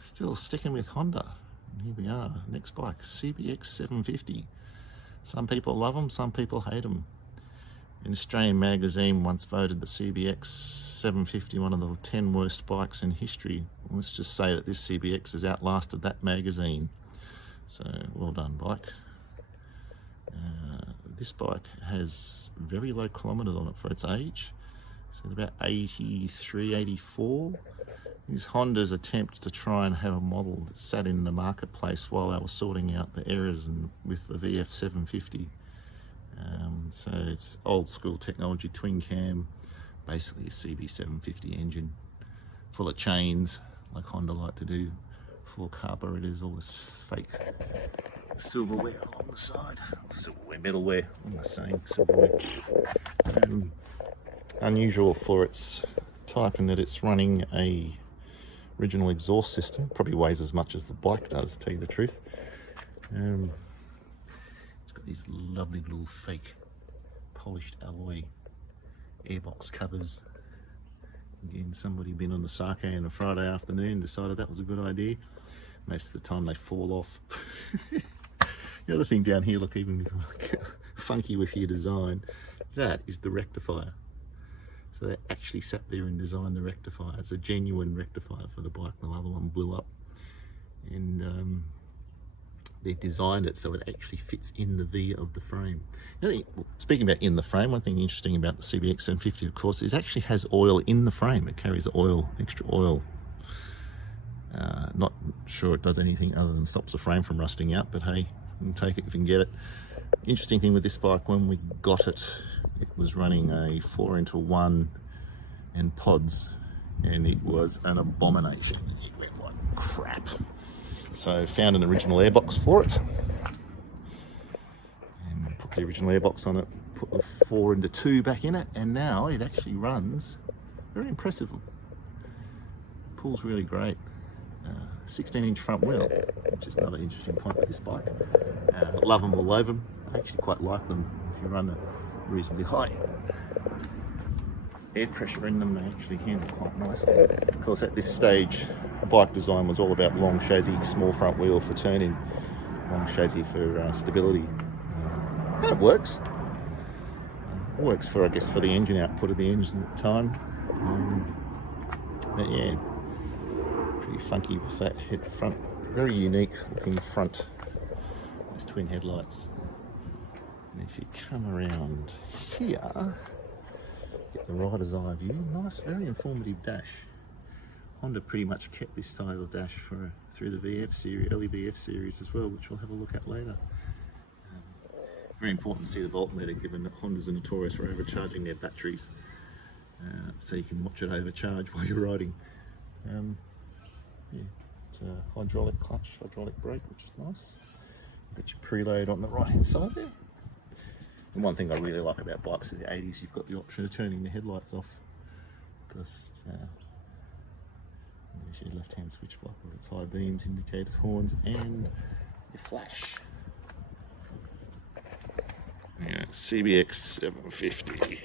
Still sticking with Honda. And here we are, next bike, CBX750. Some people love them, some people hate them. An Australian magazine once voted the CBX750 one of the 10 worst bikes in history. Let's just say that this CBX has outlasted that magazine. So well done, bike. This bike has very low kilometres on it for its age. So about 83, 84. Is Honda's attempt to try and have a model that sat in the marketplace while they were sorting out the errors with the VF750. So it's old school technology, twin cam, basically a CB750 engine, full of chains like Honda like to do, 4 carburetors, all this fake silverware along the side, silverware, metalware, what am I saying, silverware. Unusual for its type in that it's running a original exhaust system, probably weighs as much as the bike does, to tell you the truth. It's got these lovely little fake polished alloy airbox covers. Again, somebody been on the sake on a Friday afternoon, decided that was a good idea. Most of the time they fall off. The other thing down here, look, even funky with your design, that is the rectifier. So they actually sat there and designed the rectifier. It's a genuine rectifier for the bike. The other one blew up. And they've designed it so it actually fits in the V of the frame. Speaking about in the frame, one thing interesting about the CBX750, of course, is it actually has oil in the frame. It carries oil, extra oil. Not sure it does anything other than stops the frame from rusting out, but hey, you can take it if you can get it. Interesting thing with this bike, when we got it, it was running a 4x1 and pods, and it was an abomination. It went like crap. So found an original airbox for it, and put the original airbox on it, put the 4x2 back in it, and now it actually runs very impressively. Pulls really great. 16-inch front wheel, which is another interesting point with this bike. Love them or loathe them. I actually quite like them if you run a reasonably high air pressure in them. They actually handle quite nicely. Of course, at this stage, bike design was all about long chassis, small front wheel for turning, long chassis for stability. And it works. It works for, I guess, for the engine output of the engine at the time. But yeah, pretty funky with that head front. Very unique looking front. Those twin headlights. And if you come around here, get the rider's eye view. Nice, very informative dash. Honda pretty much kept this style of dash through the VF series, early VF series as well, which we'll have a look at later. Very important to see the voltmeter, given that Hondas are notorious for overcharging their batteries, so you can watch it overcharge while you're riding. Yeah, it's a hydraulic clutch, hydraulic brake, which is nice. Got your preload on the right hand side there. And one thing I really like about bikes in the 80s, you've got the option of turning the headlights off. Just there's your left hand switch block with its high beams, indicators, horns, and your flash. Yeah, CBX750.